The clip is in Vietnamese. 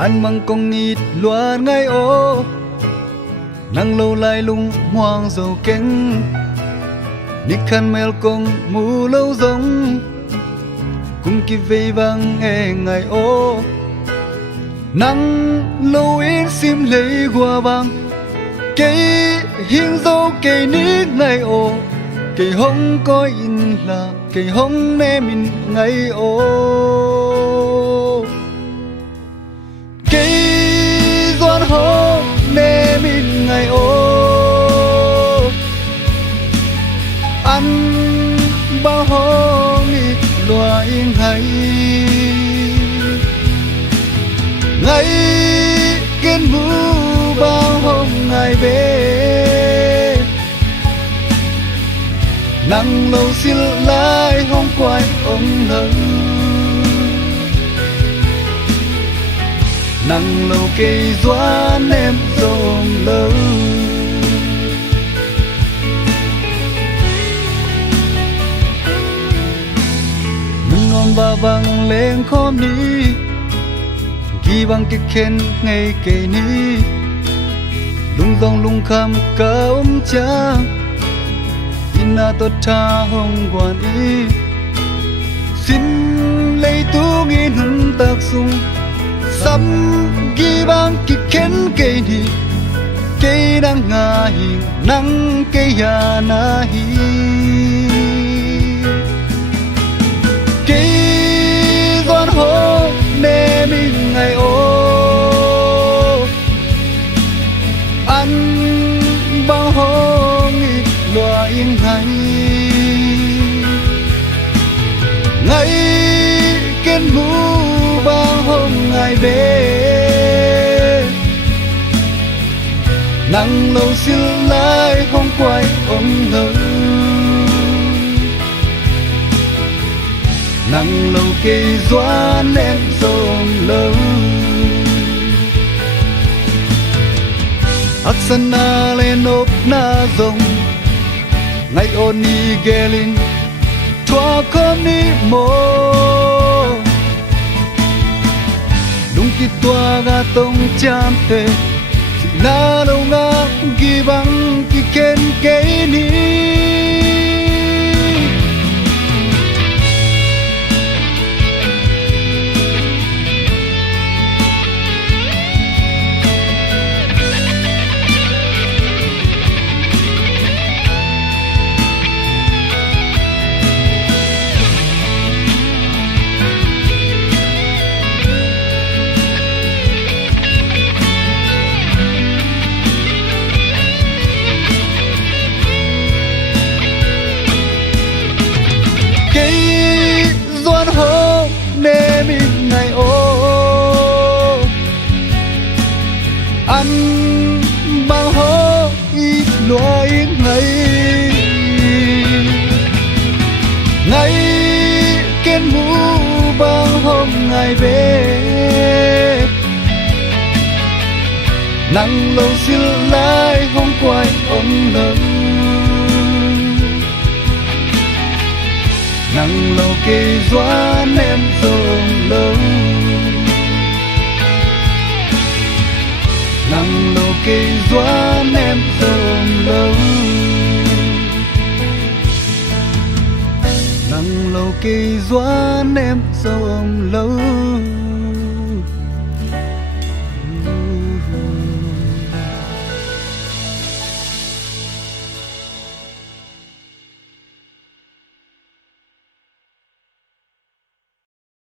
anh mang con nhịt loan ngay ô nắng lâu lai lung hoang dầu kén đi khăn mèo con mù lâu giống cùng kịp về vang e ngày ô nắng lâu in sim lấy hoa vàng cây hiên dấu cây nít ngày ô cây hông có in là cây hông mê mình ngày ô cây doan hông mê mình ngày ô ăn bao hôm ít loa in hay ngày kiến mũ bao hôm ngày về nắng lâu xin lại hôm quay ông lớn nắng lâu cây doan em rộn lớn mình ngon và vang lên khóm đi ghi bằng cái khen ngày cây ní lung dòng lung kham cả cha ina to tha hong quan y xin lấy tu nghi hun tak sung sắm ghi bằng cái khen cây ní cây đang ngà hi nắng cây ya na hi cây doan hô nê mình ngày ô ăn bao hôm ít loa yên hay ngày kiến mũ bao hôm ngày về nắng lâu xin lại hôm quay ông lớn nắng lâu cây doan em rộn lớn aksana lên ốp na rồng ngày ôn ni gelin thoa con ni mô lung ki toa ga tông cham te na đâu nga ghi bằng ki ken cây ni nê mình ngày ô ăn bao hôm ít loa ít ngày ngày kiến mũ bao hôm ngày về nắng lâu xin lại hôm quay ông lớn nắng lâu cây doan em rộn lớn nắng lâu cây doan em rộn lớn nắng lâu cây doan em rộn lớn